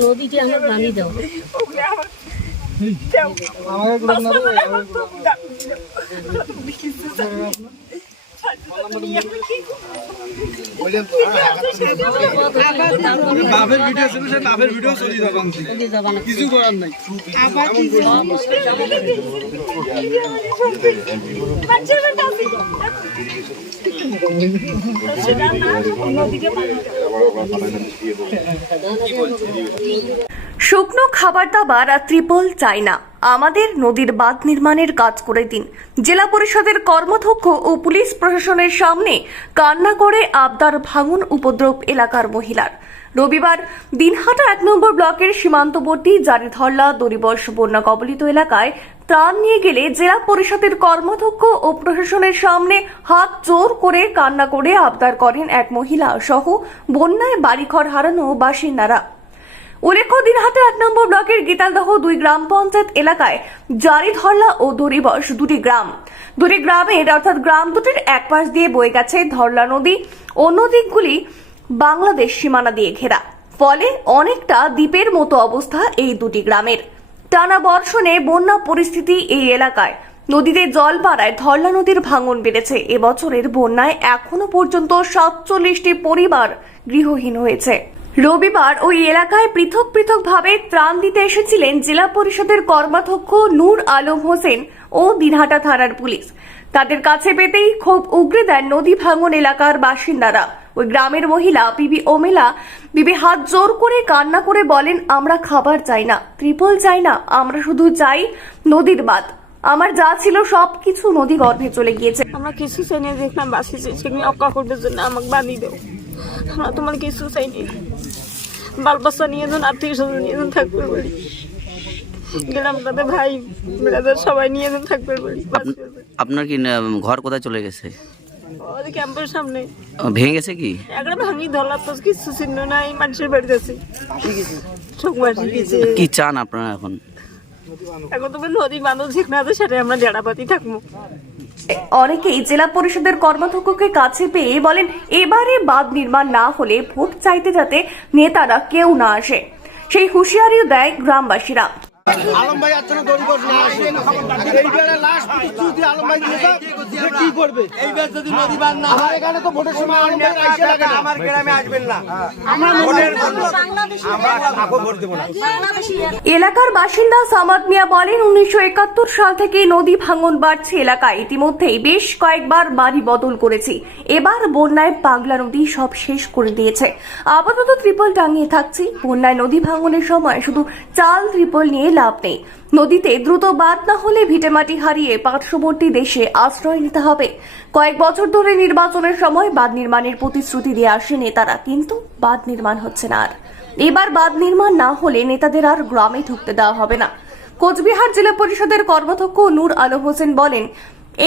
নদীটি আমার পানি দাও বাপের ভিডিও ছিল সে বাপের ভিডিও চলি যাবান কিছু করার নাই। শুকনো খাবার দাবার আর ত্রিপল চাই না আমাদের নদীর বাঁধ নির্মাণের কাজ করে দিন। জেলা পরিষদের কর্মধ্যক্ষ ও পুলিশ প্রশাসনের সামনে কান্না করে আবদার ভাঙন উপদ্রব এলাকার মহিলার। রবিবার দিনহাটা এক নম্বর ব্লকের সীমান্তবর্তী জারিধরলা দরিবর্ষ বন্যা কবলিত এলাকায় ত্রাণ নিয়ে গেলে জেলা পরিষদের কর্মধ্যক্ষ ও প্রশাসনের সামনে হাত জোর করে কান্না করে আবদার করেন এক মহিলা সহ বন্যায় বাড়িঘর হারানো বাসিন্দারা। উল্লেখ্য দিনহাটা এক নম্বর ব্লকের গীতালদহ দুই গ্রাম পঞ্চায়েত এলাকায় জারিধরলা ও দরিবস দুটি গ্রাম। দুটি গ্রামের অর্থাৎ গ্রাম দুটির এক পাশ দিয়ে বয়ে গেছে ধরলা নদী অন্য দিকগুলি বাংলাদেশ সীমানা দিয়ে ঘেরা। ফলে অনেকটা দ্বীপের মতো অবস্থা এই দুটি গ্রামের। টানা বর্ষণে বন্যা পরিস্থিতি এই এলাকায়। নদীতে জল বাড়ায় ধরলা নদীর ভাঙন বেড়েছে। এবছরের বন্যায় এখনও পর্যন্ত সাতচল্লিশটি পরিবার গৃহহীন হয়েছে। রবিবার ওই এলাকায় পৃথক পৃথক ভাবে ত্রাণ দিতে এসেছিলেন জেলা পরিষদের কর্মাধ্যক্ষ নূর আলম হোসেন ও দিনহাটা থানার পুলিশ। তাদের কাছে পেতেই ক্ষোভ উগরে দেন নদী ভাঙন এলাকার বাসিন্দারা। ওই গ্রামের মহিলা বিবি ওমেলা, বিবি, হাত জোর করে কান্না করে বলেন, আমরা খাবার চাই না, ত্রিপল চাই না, আমরা শুধু চাই নদীর বাঁধ। আমার যা ছিল সব কিছু নদী গর্ভে চলে গিয়েছে। আমরা কিছু চাই না, দেখলাম বাসি সেখানে অক্কা করবে জন্য আমাকে বানিয়ে দেও। আমরা তোমার কিছু চাইনি বাল বাচ্চা নিয়ে যান আত্মীয় স্বজন নিয়ে যান থাকবে বলি। গ্রামটাতে ভাই ব্রাদার সবাই নিয়ে যান থাকবে বলি। আপনার কি ঘর কোথায় চলে গেছে? ওদের ক্যাম্পের সামনে। ভেঙে গেছে কি? একটা ভাঙি ধরলাম তো কিছু চিহ্ন নাই মানুষের বাড়িতে আছে। কি চান আপনারা এখন? এখন তো নদী বান্ধব যেখানে আছে সেটাই আমরা ডেড়াপাতি থাকব। অনেকেই জেলা পরিষদের কর্মাধ্যক্ষকে কাছে পেয়ে বলেন, এবারে বাঁধ নির্মাণ না হলে ভোট চাইতে যাতে নেতারা কেউ না আসে। সেই হুঁশিয়ারিও দেয় গ্রামবাসীরা। আলম ভাই না দড়ি না। আসে এইবারে লাস্ট প্রতিশ্রুতি আলম ভাই দিয়েছে যে কি করবে। এইবার যদি নদী বাঁধ না এখানে তো ভোটের সময় আলম ভাই আইসে লাগে আমার গ্রামে আসবেন না। আমরা ভোটের আমরা কাকো ভোট দেব না। এলাকার বাসিন্দা সামাদ মিয়া বলেন উনিশশো একাত্তর সাল থেকে নদী ভাঙন বাড়ছে এলাকায়। ইতিমধ্যেই বেশ কয়েকবার বাড়ি বদল করেছি। এবার বন্যায় পাগলা নদী সব শেষ করে দিয়েছে। আপাতত ত্রিপল টাঙিয়ে থাকছি। বন্যায় নদী ভাঙনের সময় শুধু চাল ত্রিপল নিয়ে লাভ নেই নদীতে দ্রুত বাদ না হলে ভিটেমাটি হারিয়ে পার্শ্ববর্তী দেশে আশ্রয় নিতে হবে। কয়েক বছর ধরে নির্বাচনের সময় বাঁধ নির্মাণের প্রতিশ্রুতি দিয়ে আসে নেতারা, কিন্তু বাঁধ নির্মাণ হচ্ছে না আর। এবার বাঁধ নির্মাণ না হলে নেতাদের আর গ্রামে ঢুকতে দেওয়া হবে না। কোচবিহার জেলা পরিষদের কর্মাধ্যক্ষ নূর আলম হোসেন বলেন,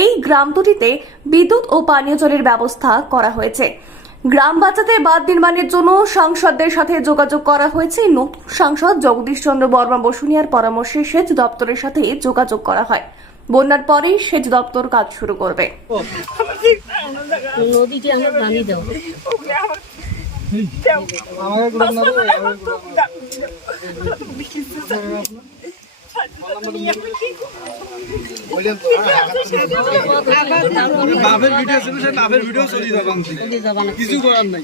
এই গ্রাম দুটিতে বিদ্যুৎ ও পানীয় জলের ব্যবস্থা করা হয়েছে। গ্রাম বাঁচাতে বাঁধ নির্মাণের জন্য সাংসদদের সাথে যোগাযোগ করা হয়েছে। নতুন সাংসদ জগদীশ চন্দ্র বর্মা বসুনিয়ার পরামর্শে সেচ দপ্তরের সাথে যোগাযোগ করা হয়। বন্যার পরেই সেচ দপ্তর কাজ শুরু করবে। নদীটি আমার পানি দাও। বাপের ভিডিও ছিল সে বাপের ভিডিও চলি যাবান কিছু করার নাই।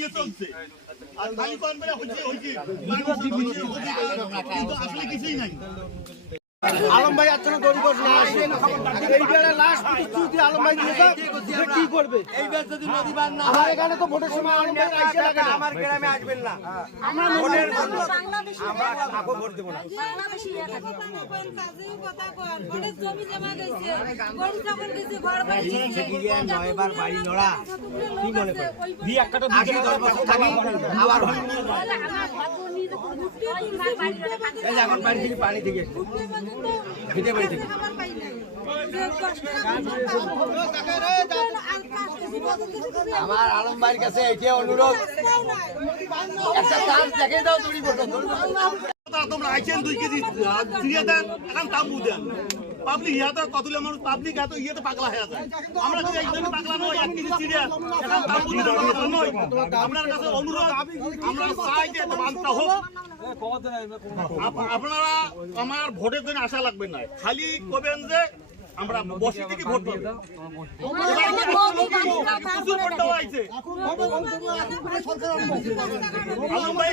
নিয়ে চলছে। আর খালি কয়েন বেলা হচ্ছে হচ্ছে। কিন্তু আসলে কিছুই নাই। আলম ভাই আচ্ছা দড়ি না আসেন এইবারে লাস্ট আলম ভাই দিয়ে দাও যে কি করবে এইবার যদি নদী বান না আমার এখানে তো ভোটের সময় আলম ভাই আইসে লাগে না আমার গ্রামে আসবেন না আমরা ভোটের আমরা কাকো ভোট দেব না এবার বাড়ি লড়া কি মনে করে আগে দশ বছর থাকি আবার হয় এই এখন বাড়ি থেকে পানি থেকে ভিটে বাড়ি থেকে আমার আলম ভাইয়ের কাছে এইটাই অনুরোধ, একটা চান্স দেখে দাও বসো তোমরা আইছেন দুই কেজি দিয়ে দেন, এখন তাম্বু দেন। পাবলিক ইয়াতে কতগুলো মানুষ, পাবলিক এত ইয়েতে পাগলা হয়ে যায় আমরা যদি একজন পাগলা নই, এক কেজি চিড়ে এখন তাম্বু দিতে পাগলা নই। আপনার কাছে অনুরোধ, আমরা চাই যে এটা বানটা হোক। আপনারা আমার ভোটের জন্য আশা লাগবে না। খালি কবেন যে আমরা বসে থেকে ভোট পাবো প্রচুর ভোট দেওয়া হয়েছে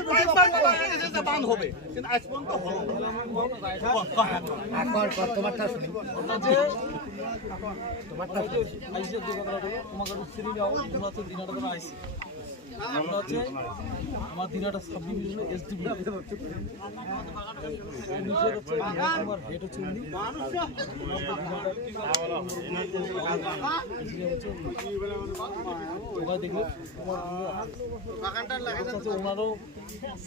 হয়ে বান হবে কিন্তু আজ পর্যন্ত হলো না। এখন তোমারটা শুনি আমরা হচ্ছে আমার দিনাটা সাব ডিভিশনে হচ্ছে আমার হেড হচ্ছে উনি। ওনারও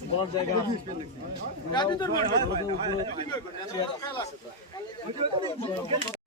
বলার জায়গা